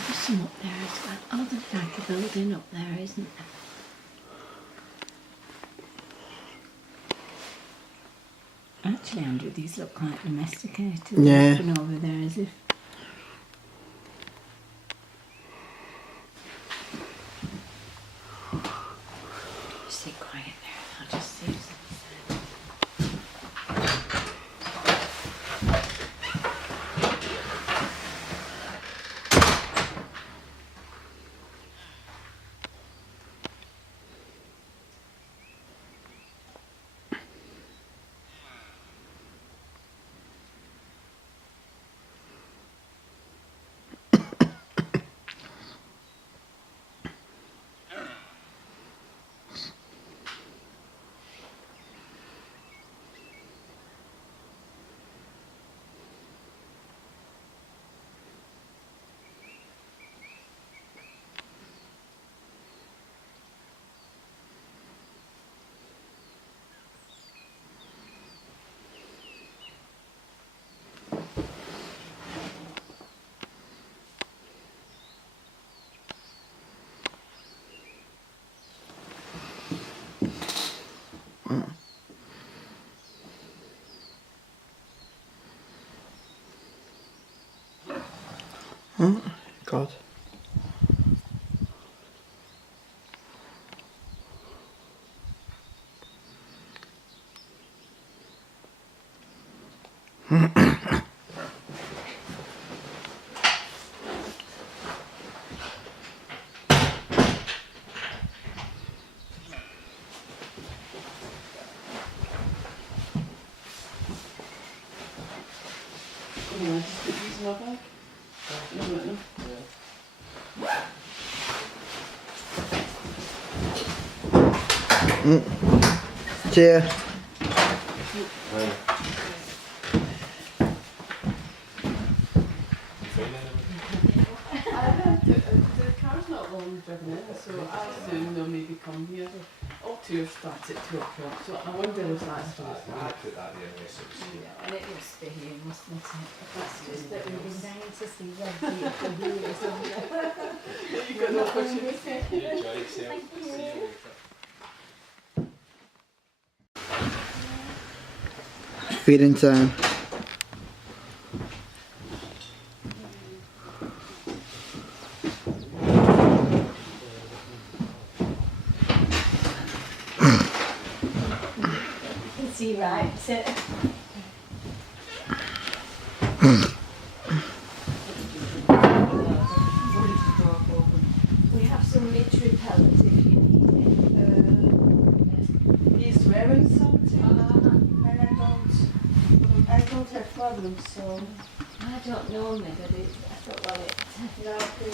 there's some up there as well. Oh, there's like a building up there, isn't there? Actually, Andrew, these look quite domesticated. Yeah. Looking over there as if. Sit quiet there. I'll just see if Oh, God. Cheers. The car's not long driven in, so I assume they'll maybe come here. All tours start at 2 o'clock, so I wonder if that's what it's like. Put that the other way, so and it must be here, mustn't it? That's Just that we've been dying to see red deer for years, haven't we? You've got an opportunity. you enjoy yourself. See you later. Feeding time. Is he right? Sit. We have some midge repellent if you need it. He's wearing something, and I don't have problems, so. I don't know me, but I thought, well, Yeah, okay.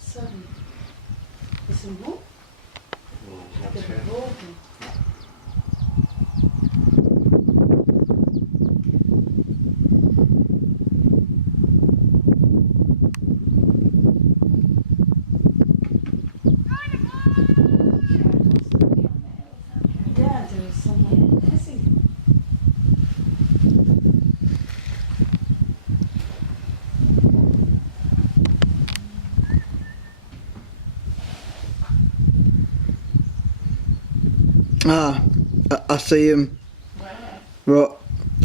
Sorry. Is it good? Yeah, there is someone missing. Ah, I see him. Right.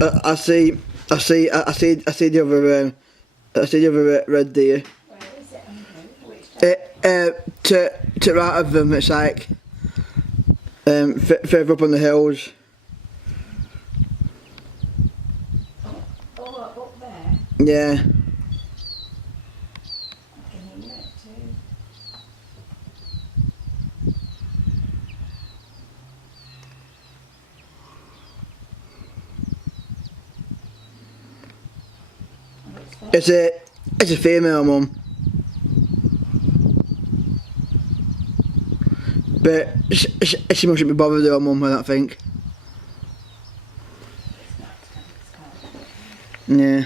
I see the other red deer. Where is it, Andrew? Which To right of them, it's like further up on the hills. Oh, up there. Yeah. I can hear it too. It's a female, Mum. But she mustn't be bothered with her mum, I don't think. Yeah.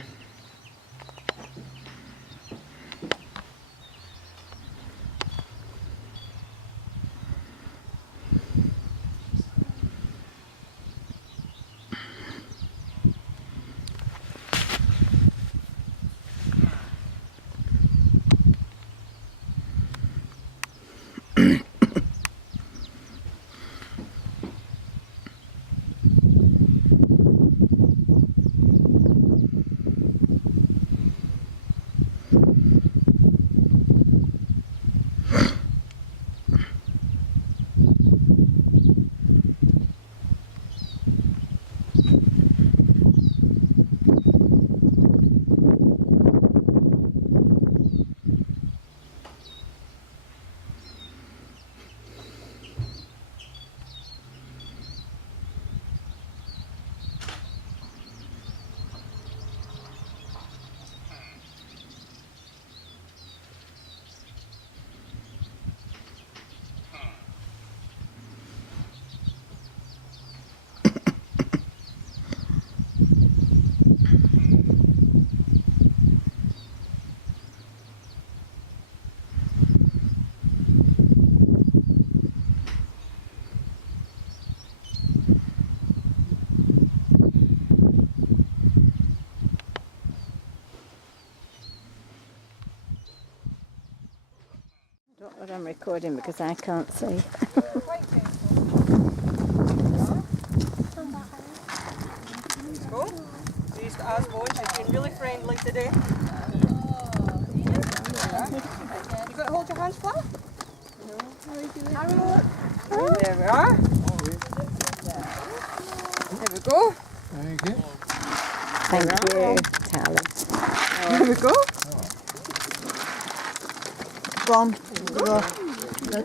I don't know what I'm recording because I can't see. Go. She's Asmo, she's been really friendly today. You got to hold your hands flat? No. There we are. There we go. Thank you, Tally. There we go. Go on. Go.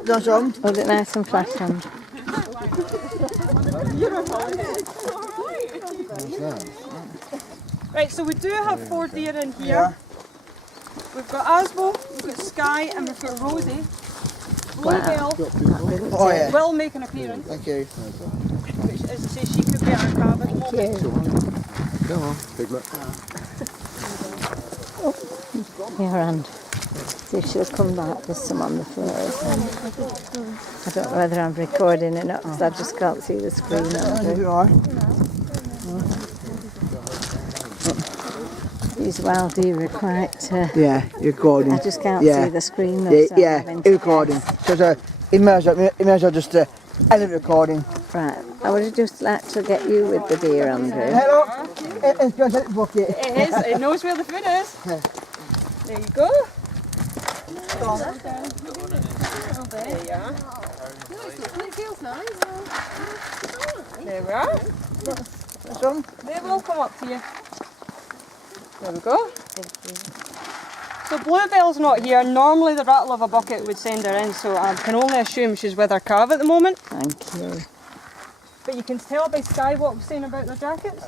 That's on. Hold it nice and flat hand. Right, so we do have 4 deer in here. We've got Asmo, we've got Sky, and we've got Rosie. Bluebell Oh yeah. will make an appearance, Thank you. which is to say she could be our calf at the moment. Come on, Piglet. Your hand. See if she'll come back. There's some on the floor. I don't know whether I'm recording or not because I just can't see the screen. Andrew. You are. These wild deer are quite... Yeah, you're recording. I just can't Yeah. see the screen. Though, Yeah, so I'm yeah, having you're to recording. guess. So it may as well just end the recording. Right. I would just like to get you with the deer, Andrew. Hello. It's going to the bucket. It is, it knows where the food is. There you go. There you are. It feels nice. There we are. That's on. They will come up to you. There we go. So Bluebell's not here. Normally the rattle of a bucket would send her in, so I can only assume she's with her calf at the moment. Thank you. But you can tell by Sky what I'm saying about their jackets.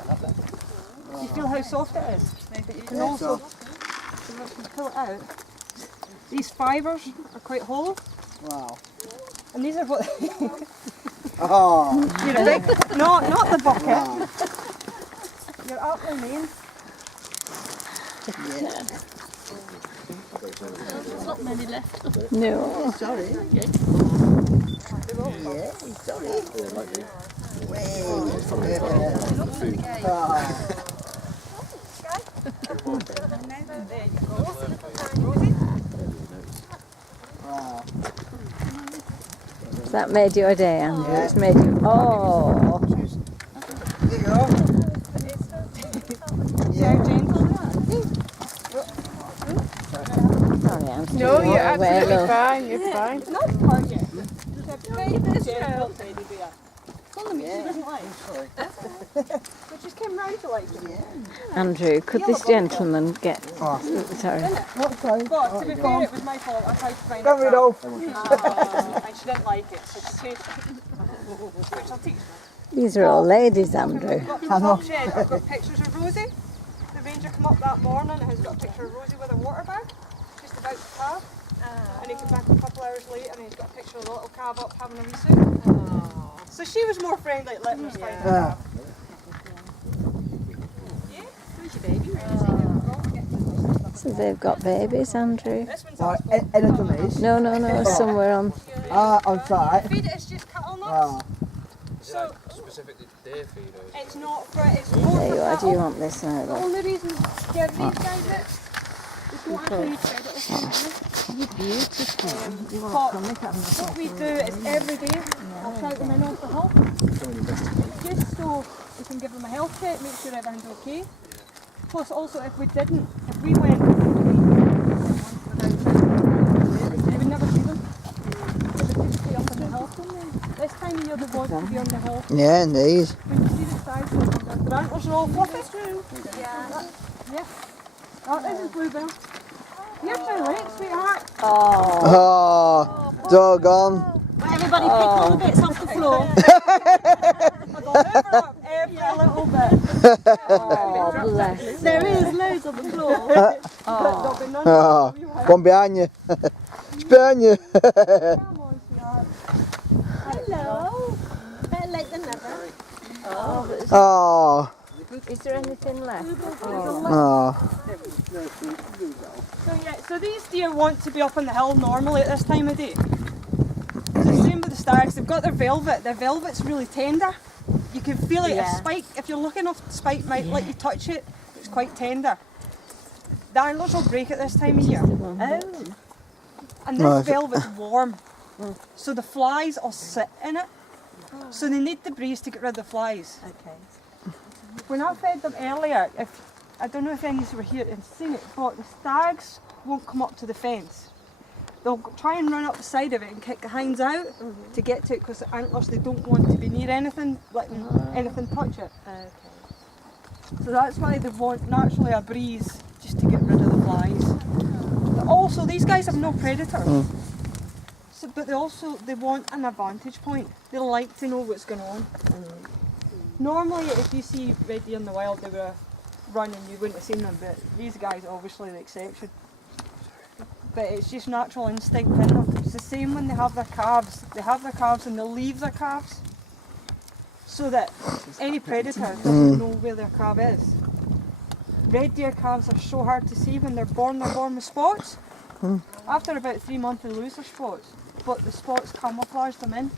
You feel how soft it is. But you can also, so let's just pull it out. These fibres are quite hollow. Wow. And these are what, Oh. you know, not the bucket. You're up their mane. There's not many left. No. Sorry. They will. Yeah, sorry. There you go. Rosie? Wow. Has that made your day, Andrew? It's made you... Oh. There you go. See how gentle they Sorry, Andrew. No, you're absolutely Well, fine. You're fine. are? Not perfect. They're very gentle teddy bear. Some of them she doesn't like. But she's came round to like them. Andrew, could this gentleman get... Oh. Sorry. What time? But to be fair, it was my fault. I tried to find Come her with trap. off. And she didn't like it, so she changed it. Which I'll teach her. These are all ladies, Andrew. I've got from Top Shed, I've got pictures of Rosie. The ranger come up that morning and has got a picture of Rosie with a water bag, just about to calve. And he came back a couple hours later and he's got a picture of the little calf up having a wee soup. So she was more friendly at letting us find her calf. Yeah? So they've got babies, Andrew? This one's Right, ours. anything is. No, somewhere on. On site. Feed it is just cattle nuts. Ah. So Specifically deer feeders. it's not for, it's more There for you are. Do cattle. you want this now, The love? only reason to give these guys it is don't actually need predator food. You're beautiful. You But what we do is every day I'll shout them in off the hill. Just so we can give them a health check, make sure everything's okay. Plus also if we went you would never see them. They would just stay up on the hill. This time of year they want to be on the hill. Yeah, indeed. When you see the stags their antlers are all fluffy. Yeah. That is a bluebell. You're too late, sweetheart. Oh, doggone. Everybody pick all the bits off the floor. I got every little bit. Oh, bless. There is loads on the floor. There'll be none Oh, one behind you. It's behind you. Come on, sweetheart. Hello. Better late than never. Oh, Is there anything left? oh. So these deer want to be up on the hill normally at this time of day. It's the same with the stags. They've got their velvet. Their velvet's really tender. You can feel it. If you're looking off the spike, might let you touch it. It's quite tender. The antlers will break at this time of year. And this velvet's warm. So the flies will sit in it. So they need the breeze to get rid of the flies. Okay. When I fed them earlier, I don't know if any of you were here and seen it, but the stags won't come up to the fence. They'll try and run up the side of it and kick the hinds out to get to it because the antlers, they don't want to be near anything, letting anything touch it. Okay. So that's why they want naturally a breeze just to get rid of the flies. But also, these guys have no predators. So, but they want an advantage point. They like to know what's going on. Normally, if you see red deer in the wild, they were running, you wouldn't have seen them, but these guys are obviously the exception. But it's just natural instinct in them. It's the same when they have their calves. They have their calves and they'll leave their calves so that any predator doesn't know where their calf is. Red deer calves are so hard to see when they're born with spots. After about 3 months they lose their spots, but the spots camouflage them in.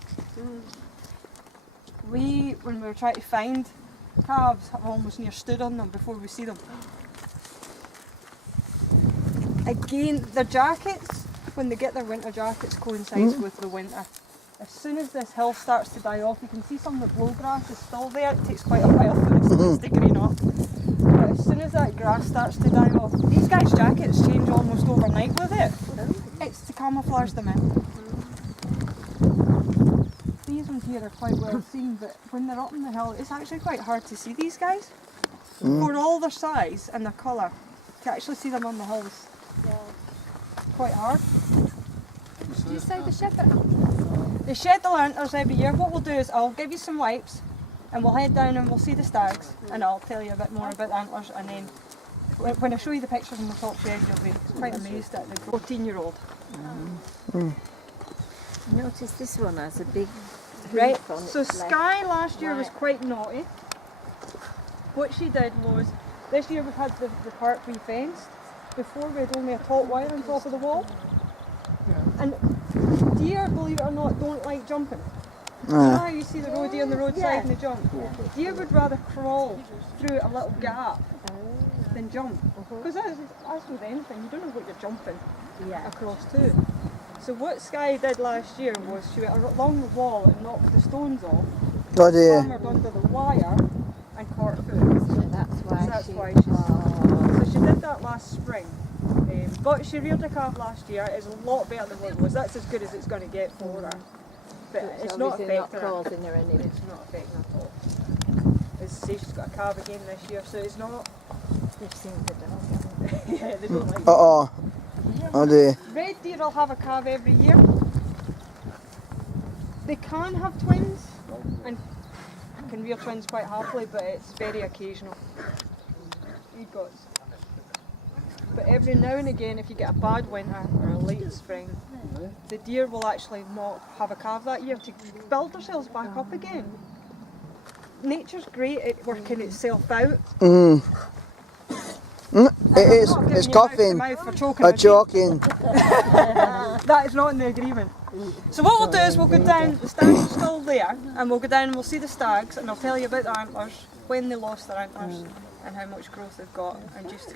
When we were trying to find calves, have almost near stood on them before we see them. Again, their jackets, when they get their winter jackets, coincides with the winter. As soon as this hill starts to die off, you can see some of the blowgrass is still there. It takes quite a while for it to green up. But as soon as that grass starts to die off, these guys' jackets change almost overnight with it. It's to camouflage them in. These ones here are quite well seen, but when they're up on the hill, it's actually quite hard to see these guys. For all their size and their colour, to actually see them on the hills, quite hard. Do you say the shepherd? They shed the lanterns every year. What we'll do is I'll give you some wipes and we'll head down and we'll see the stags and I'll tell you a bit more about the antlers, and then when I show you the pictures in the top shed you'll be quite amazed at the 14-year-old. Notice this one has a big Right, hoop on so its leg. Sky last year was quite naughty. What she did was, this year we've had the park re-fenced. Before we had only a taut wire on top of the wall. And deer, believe it or not, don't like jumping. You know how you see the roadie on the roadside and they jump? Deer would rather crawl through a little gap than jump. Because as with anything, you don't know what you're jumping across to. So what Sky did last year was she went along the wall and knocked the stones off, clambered under the wire and caught food. So that's why So she did that last spring. But she reared a calf last year. It's a lot better than what it was. That's as good as it's going to get for her. But it's not obviously affecting her. causing her any. It's not affecting her at all. As I say, she's got a calf again this year, so it's not. They've seen the dog. Yeah, they don't like it. Oh dear. Red deer will have a calf every year. They can have twins and can rear twins quite happily, but it's very occasional. Egots. But every now and again, if you get a bad winter or a late spring, the deer will actually not have a calf that year to build themselves back up again. Nature's great at working itself out. It's coughing For choking. or choking. That is not in the agreement. So what we'll do is we'll go down, the stags are still there, and we'll go down and we'll see the stags, and I'll tell you about the antlers, when they lost their antlers, and how much growth they've got, and just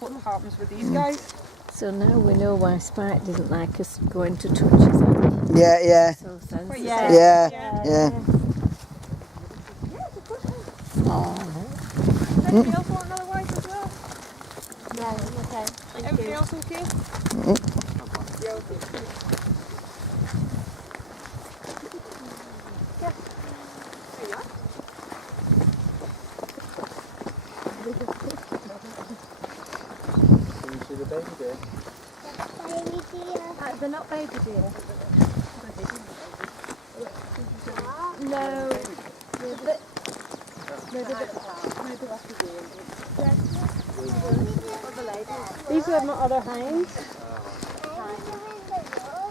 what happens with these guys. So now we know why Spike didn't like us going to touch his hand. Yeah. So sensitive. Yeah. Anybody else want another wife as well? No, okay. Everybody else okay? Yeah, okay. Yeah. There you are. Can you see the baby there? They're not baby deer. No. These are my other hinds.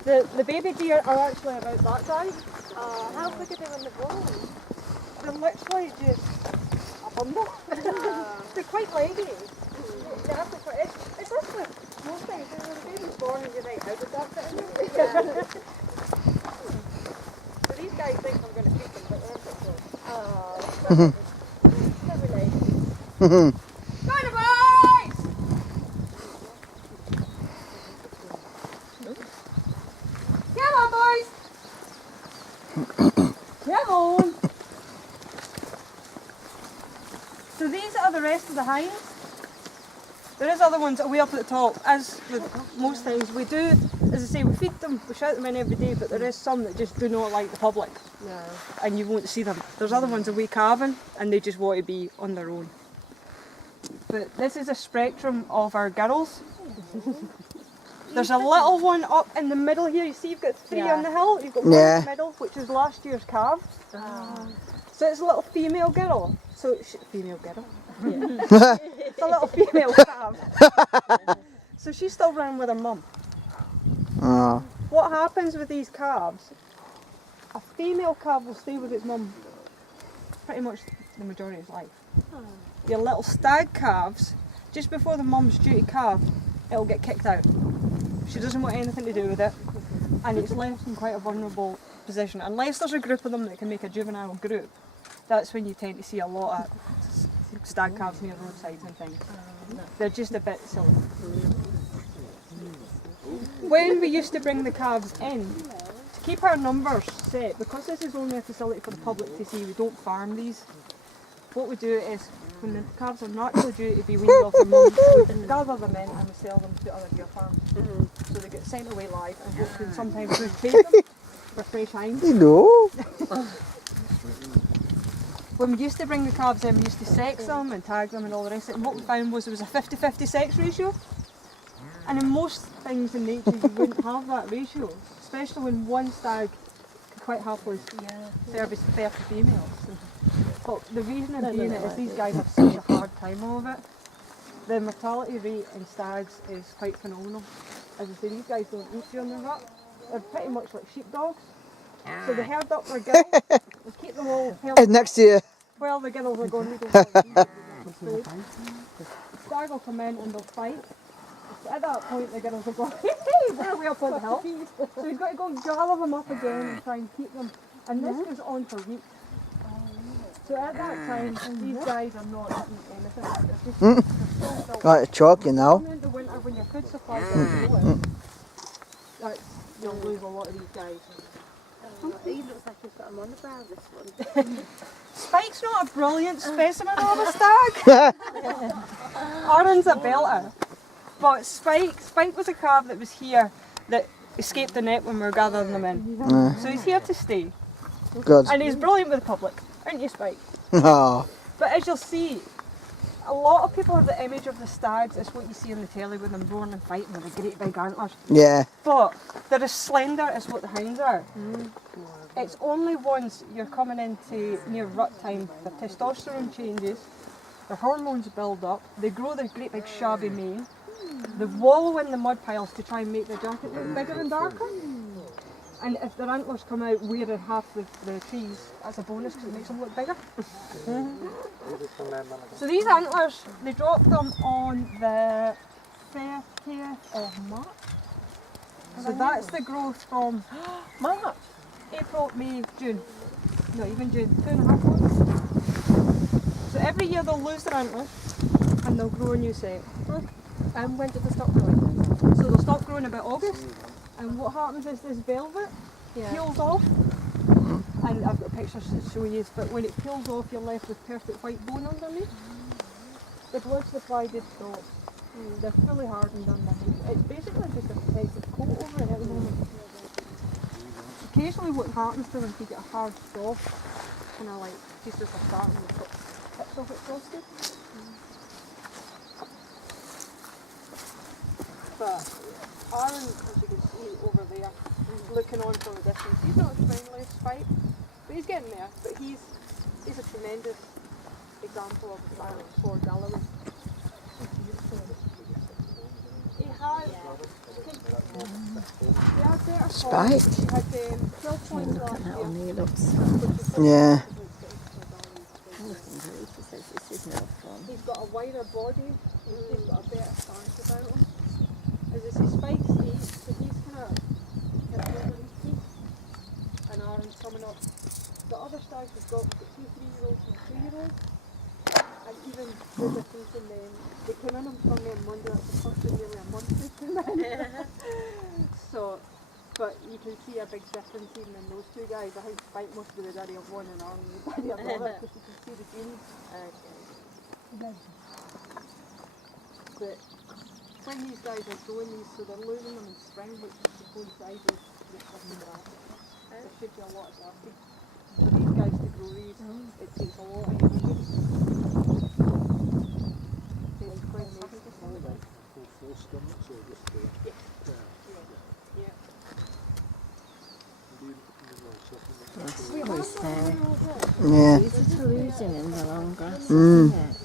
The baby deer are actually about that size. How big are they when they're born? They're literally just a bundle. They're quite leggy. They have to quite, it's actually most things, when the baby's born and you're like, how did that fit in there? So these guys think I'm going to keep them, but they're not good. Oh, they're related. Go boys! Come on, boys! Come on! So these are the rest of the hinds. There is other ones way up at the top. As with most things, we do, as I say, we feed them, we shout them in every day, but there is some that just do not like the public. No. And you won't see them. There's other ones away calving, and they just want to be on their own. But this is a spectrum of our girls. There's a little one up in the middle here. You see you've got three on the hill. You've got one in the middle, which is last year's calves. So it's a little female girl. So female girl. Yeah. It's a little female calf. So she's still running with her mum. Oh. What happens with these calves? A female calf will stay with its mum pretty much the majority of its life. Your little stag calves, just before the mum's due to calve, it'll get kicked out. She doesn't want anything to do with it, and it's left in quite a vulnerable position. Unless there's a group of them that can make a juvenile group, that's when you tend to see a lot of stag calves near roadsides and things. They're just a bit silly. When we used to bring the calves in, to keep our numbers set, because this is only a facility for the public to see, we don't farm these. What we do is, when the calves are naturally due to be weaned off the mum, we gather them in and we sell them to other deer farms. So they get sent away live, and hopefully sometimes we pay them for fresh hinds. You know. When we used to bring the calves in, we used to sex them and tag them and all the rest of it, and what we found was there was a 50-50 sex ratio. And in most things in nature you wouldn't have that ratio, especially when one stag could quite happily service 30 females. But the reason I'm doing it is these guys have such a hard time of it. The mortality rate in stags is quite phenomenal. As I say, these guys don't eat during their rut. They're pretty much like sheepdogs. So they herd up their girls, they keep them all held Next year. while the girls are going to go food. Stag will come in and they'll fight. At that point the girls will go, hey, they're way up on the hill. So he's got to go gather them up again and try and keep them. And this goes on for weeks. So at that time, these guys are not eating anything. They're just Got chalky now. in the winter when your food supply is low, you'll lose a lot of these guys. He looks like he's got a monobrow, this one. Spike's not a brilliant specimen of a stag. Aaron's a belter. But Spike was a calf that was here that escaped the net when we were gathering them in. So he's here to stay. Good. And he's brilliant with the public, aren't you, Spike? Oh. But as you'll see, a lot of people have the image of the stags as what you see on the telly with them roaring and fighting with the great big antlers. Yeah. But they're as slender as what the hounds are. It's only once you're coming into near rut time, their testosterone changes, their hormones build up, they grow their great big shabby mane, they wallow in the mud piles to try and make their jacket look bigger and darker. And if their antlers come out wearing half the trees, that's a bonus because it makes them look bigger. So these antlers, they dropped them on the 30th of March. So that's the growth from March, April, May, June. Not even June, 2.5 months. So every year they'll lose their antlers and they'll grow a new set. And when did they stop growing? So they'll stop growing about August. And what happens is this velvet peels off. And I've got pictures to show you, but when it peels off you're left with perfect white bone underneath. The blood supply did stop. They're fully hardened underneath. It's basically just a protective coat over it at the moment. Occasionally what happens to them if you get a hard frost, kind of like pieces of satin and the tips of it frosted. But Aaron, as you can see over there, looking on from a distance, he's not as friendly as Spike, but he's getting there. But he's a tremendous example of a parent for Galloway. He had better Spike? form. He had 12 points Look at last that year. one, he looks. Yeah. He says this is no fun. He's got a wider body, he's got a better stance about him. As I say, Spike's 8, so he's kind of building his teeth. And Aaron's coming up. The other stags we've got 2 3-year-olds and 2-year-olds. And even the difference in them, they came in on Sunday and Monday, that's the first in nearly a month they came in. So, but you can see a big difference even in those two guys. I think Spike must be the daddy of one and Aaron the daddy of the other, because you can see the genes. But when these guys are growing these, so they're losing them in spring, which is the coincide with the second grass. There should be a lot of grafting. For these guys to grow these, it takes a lot of energy. It's quite amazing. Yeah. That's there. Yeah. Easy to lose him in the long grass, Mm. isn't it?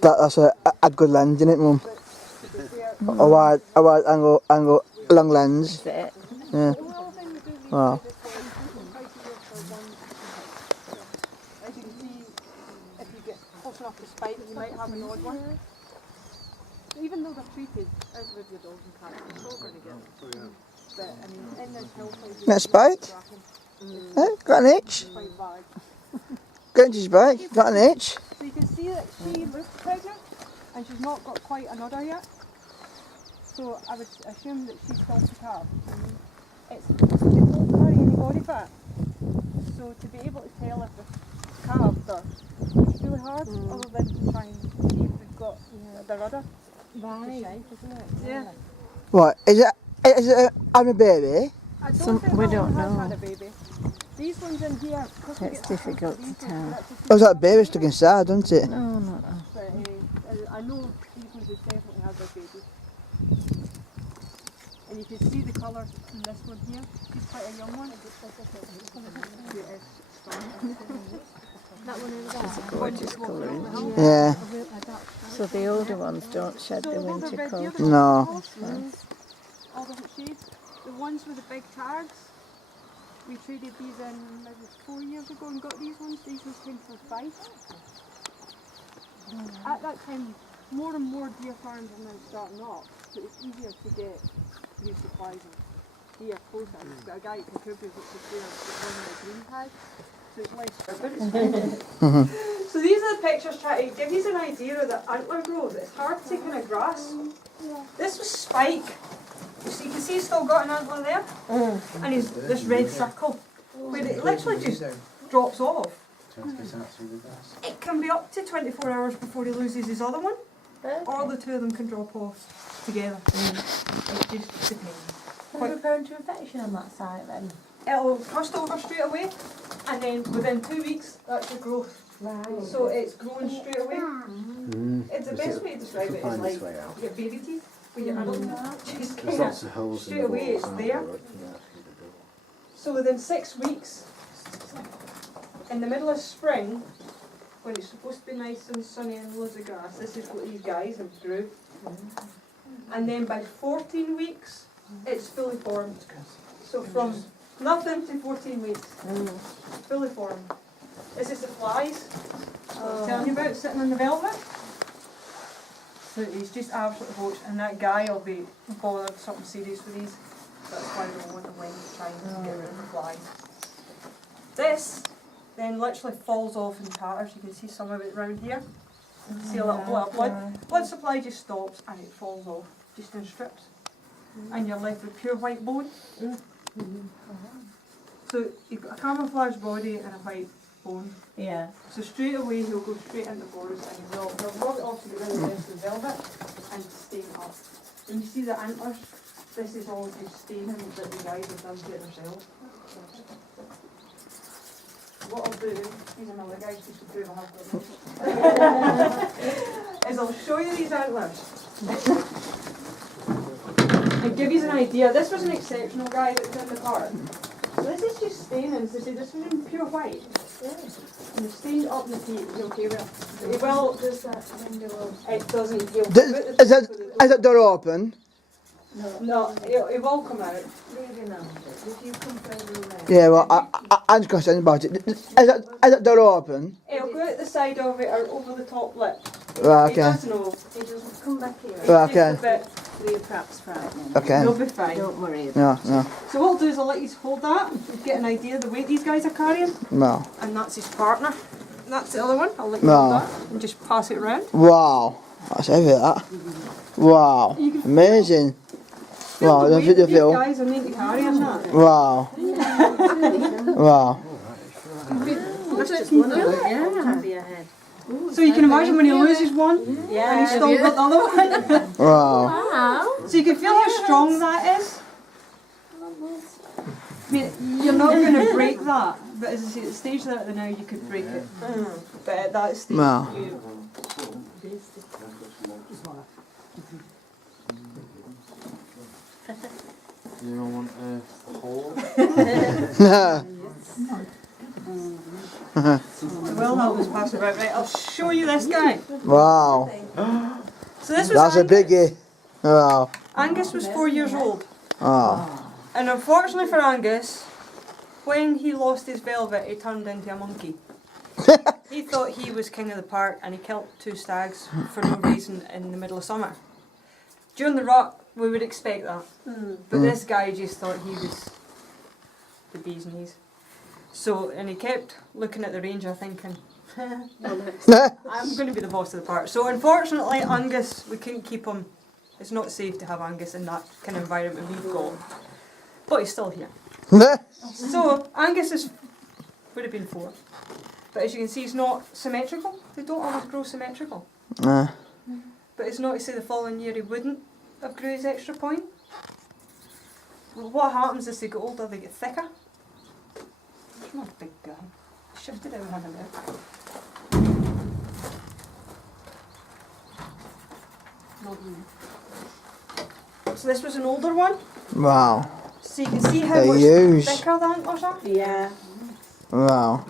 That's a good lens, isn't it, Mum? A wide angle long lens. Is it? Yeah. Wow. As you can see, if you get close enough to Spike, you might have an odd one. Even though they're treated, as with your dogs and cats, you're still going to get them. But I mean, in this hill place, That Spike? Got an itch? quite bad. Got into Spike? Got an itch? So you can see that she looks pregnant, and she's not got quite an udder yet. So I would assume that she's still to calve. They don't carry any body fat. So to be able to tell if the calves are, it's really hard, other than to try and see if they've got their udder. Right. Yeah. What? Is it I'm a baby? I don't Some- think we that one don't has know. had a baby. These ones in here, because we It's get difficult these to ones, tell. they're actually Oh, that baby stuck inside, doesn't it? No, not But I know these ones would definitely have their baby. And you can see the colour in this one here. She's quite a young one. She is stunning. That one over there. It's a gorgeous colour, isn't it? Yeah. So the older ones don't shed the So although winter they're red coat. here, they're No. all different shades. The ones with the big tags, we traded these in maybe 4 years ago and got these ones. These ones came for 5. At that time, more and more deer farms are now starting up, so it's easier to get new supplies of deer closer. We've got a guy at Concubia which is there with one of the green tags, so it's less. So these are the pictures trying to give you an idea of the antler growth. It's hard to kind of grasp. This was Spike. So you can see he's still got an antler there, and he's this red circle, where it literally just drops off. It can be up to 24 hours before he loses his other one, or the two of them can drop off together. It just depends. Are we prone to infection on that side then? It'll rust over straight away, and then within 2 weeks, that's the growth. Right. So it's growing straight away. It's the best way to describe it is like your baby teeth. When you're adult, just kind of straight away it's there. So within 6 weeks, in the middle of spring, when it's supposed to be nice and sunny and loads of grass, this is what these guys have grew. And then by 14 weeks, it's fully formed. So from nothing to 14 weeks, fully formed. This is the flies I was telling you about, sitting in the velvet. So he's just absolutely roached, and that guy will be bothered something serious with these. That's why we want the wing trying to get rid of the flies. This then literally falls off in tatters. You can see some of it round here. See a little blood supply just stops and it falls off, just in strips. And you're left with pure white bone. So you've got a camouflage body and a white bone. Yeah. So straight away he'll go straight into forest and he'll rub it off to get rid of the rest of the velvet and stain it up. When you see the antlers, this is all just staining that the guys have done to it themselves. What I'll do, these are another guys just to prove I have got them, is I'll show you these antlers. And give you an idea. This was an exceptional guy that was in the park. So this is just staining, so see, this was in pure white. And the stained up the feet is okay with it. Well, does that window? It doesn't. Is that door open? No, it will come out. If you come further away. Yeah, well, I'm just concerned about it. Is that door open? It'll go out the side of it or over the top lip. Right, It okay. does know. It doesn't come back here. Right, okay. Just a bit. We're perhaps frightening. Okay. It'll be fine. Don't worry about No. So what I'll do is I'll let you hold that, get an idea of the weight these guys are carrying, No. and that's his partner. That's the other one. I'll let you No. hold that and just pass it around. Wow. That's heavy, that. Wow. Amazing. Wow, the don't weight fit the of these feel. guys are meant to carry on that. Wow. Wow. That's just one of them. Yeah. Be ahead. So you can imagine when he loses one, and he's still got the other one. Wow. Wow. So you can feel how strong that is. I mean, you're not going to break that, but as I say, at the stage that they're now, you could break it. But at that stage, Wow. You don't want a hole? well, I'll just pass it about. Right, I'll show you this guy. Wow. So this was That's a Angus. biggie. Wow. Angus was 4 years old. Oh. And unfortunately for Angus, when he lost his velvet, he turned into a monkey. He thought he was king of the park and he killed 2 stags for no reason in the middle of summer. During the rut, we would expect that. But this guy just thought he was the bee's knees. So, and he kept looking at the ranger thinking, I'm going to be the boss of the park. So unfortunately, Angus, we couldn't keep him. It's not safe to have Angus in that kind of environment we've got. But he's still here. So Angus would have been 4. But as you can see, he's not symmetrical. They don't always grow symmetrical. But it's not to say the following year he wouldn't have grew his extra point. Well, what happens as they get older, they get thicker. He's not a big guy. Shifted out one of them. So this was an older one. Wow. So you can see how They're much huge. thicker the antlers are. Yeah. Wow.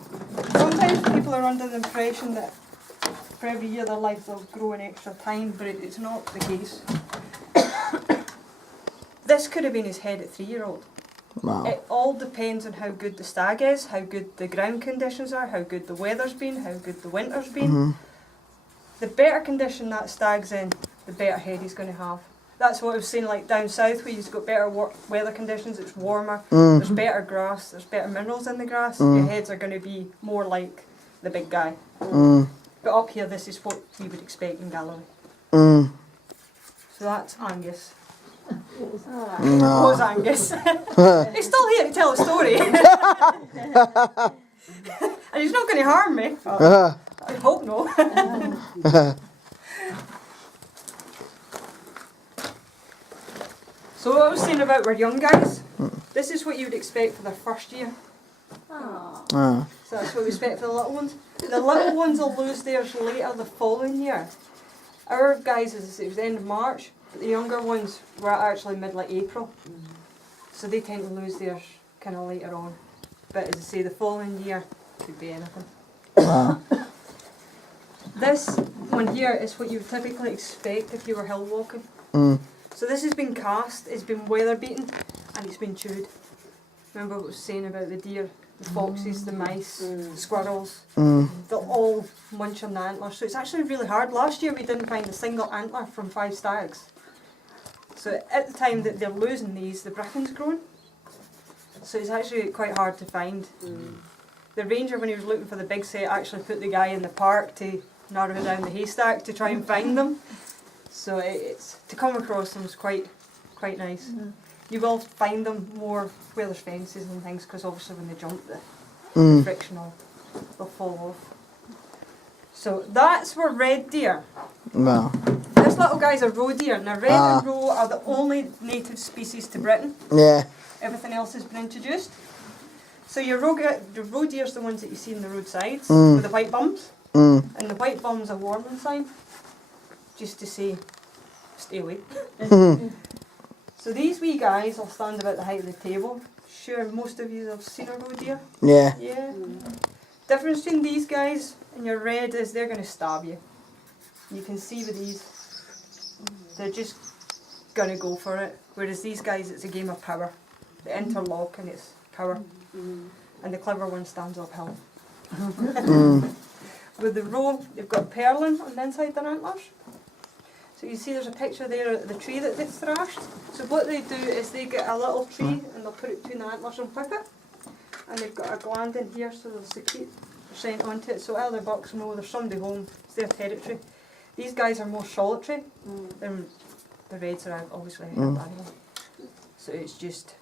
Sometimes people are under the impression that for every year their life they'll grow an extra time, but it's not the case. This could have been his head at 3-year-old. Wow. It all depends on how good the stag is, how good the ground conditions are, how good the weather's been, how good the winter's been. The better condition that stag's in, the better head he's going to have. That's what I was saying, like down south where you've got better weather conditions, it's warmer, there's better grass, there's better minerals in the grass, your heads are going to be more like the big guy. But up here, this is what you would expect in Galloway. So that's Angus. No. Who's Angus? He's still here to tell a story. And he's not going to harm me. I hope no. So what I was saying about our young guys, this is what you would expect for their first year. So that's what we expect for the little ones. The little ones will lose theirs later the following year. Our guys, as I say, it was the end of March, but the younger ones were actually April. So they tend to lose theirs kind of later on. But as I say, the following year could be anything. This one here is what you would typically expect if you were hill walking. So this has been cast, it's been weather beaten, and it's been chewed. Remember what I was saying about the deer, the foxes, the mice, squirrels, they'll all munch on the antlers. So it's actually really hard. Last year we didn't find a single antler from 5 stags. So at the time that they're losing these, the bracken's growing. So it's actually quite hard to find. The ranger, when he was looking for the big set, actually put the guy in the park to narrow down the haystack to try and find them. So it's to come across them is quite nice. You will find them more where there's fences and things, because obviously when they jump, the friction will fall off. So that's for red deer. Wow. This little guy's a roe deer. Now red and roe are the only native species to Britain. Yeah. Everything else has been introduced. So your roe deer is the ones that you see in the roadsides with the white bums. And the white bum's a warning sign, just to say, stay away. So these wee guys will stand about the height of the table. Sure, most of you have seen a roe deer. Yeah. Yeah. Difference between these guys and your red is they're going to stab you. You can see with these, they're just going to go for it. Whereas these guys, it's a game of power. They interlock and it's power. And the clever one stands uphill. With the roe, they've got purlin on the inside their antlers. So you see there's a picture there of the tree that gets thrashed. So what they do is they get a little tree and they'll put it between the antlers and whip it. And they've got a gland in here so they'll secrete the scent onto it. So other bucks know there's somebody home, it's their territory. These guys are more solitary than the reds are obviously animal. So it's just...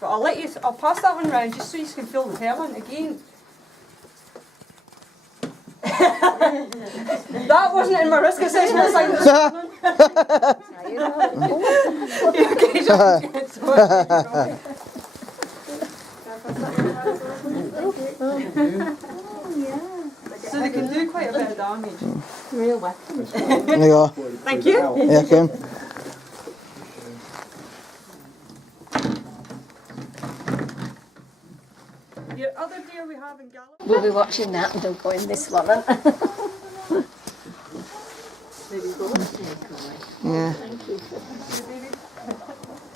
But I'll pass that one round just so you can feel the purlin again. That wasn't in my risk assessment assignment. So they can do quite a bit of damage. Real weapons. There you go. Thank you. Yeah, Kim. Your other deer we have in Galloway. We'll be watching that and don't go in this one. Yeah.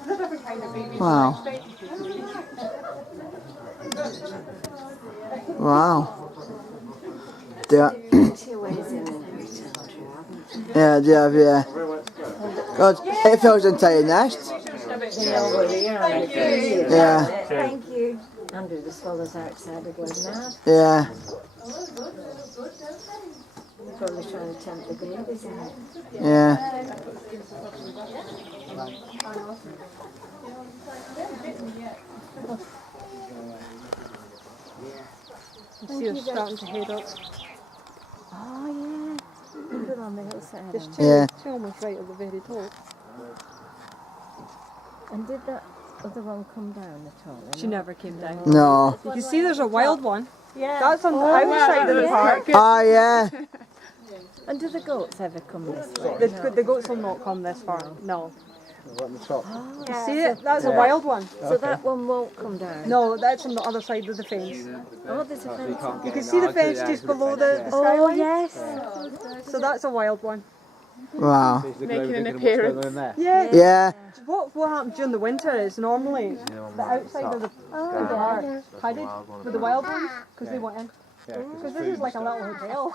There's a different kind of baby. Wow. Wow. Yeah. Yeah, they have, yeah. God, it fills the entire nest. Yeah. Thank you. Andrew, the swallows outside are going mad. Yeah. They're probably trying to tempt the babies out. Yeah. See us starting to head up. Oh, yeah. They're on the hillside. There's Yeah. two almost right at the very top. And did that other one come down at all? She never came down. No. You can see there's a wild one. Yeah. That's on the outside of the park. Oh, yeah. And do the goats ever come this way? The goats will not come this far. No. Oh, You see it? That's a wild one. so that one won't come down? No, that's on the other side of the fence. Oh, there's a fence. You can see the fence just below the Oh, skyline. yes. So that's a wild one. Wow. Making an appearance. Yeah. Yeah. What happens during the winter is normally the outside of the park hided with the wild ones because they want in. Because this is like a little hotel.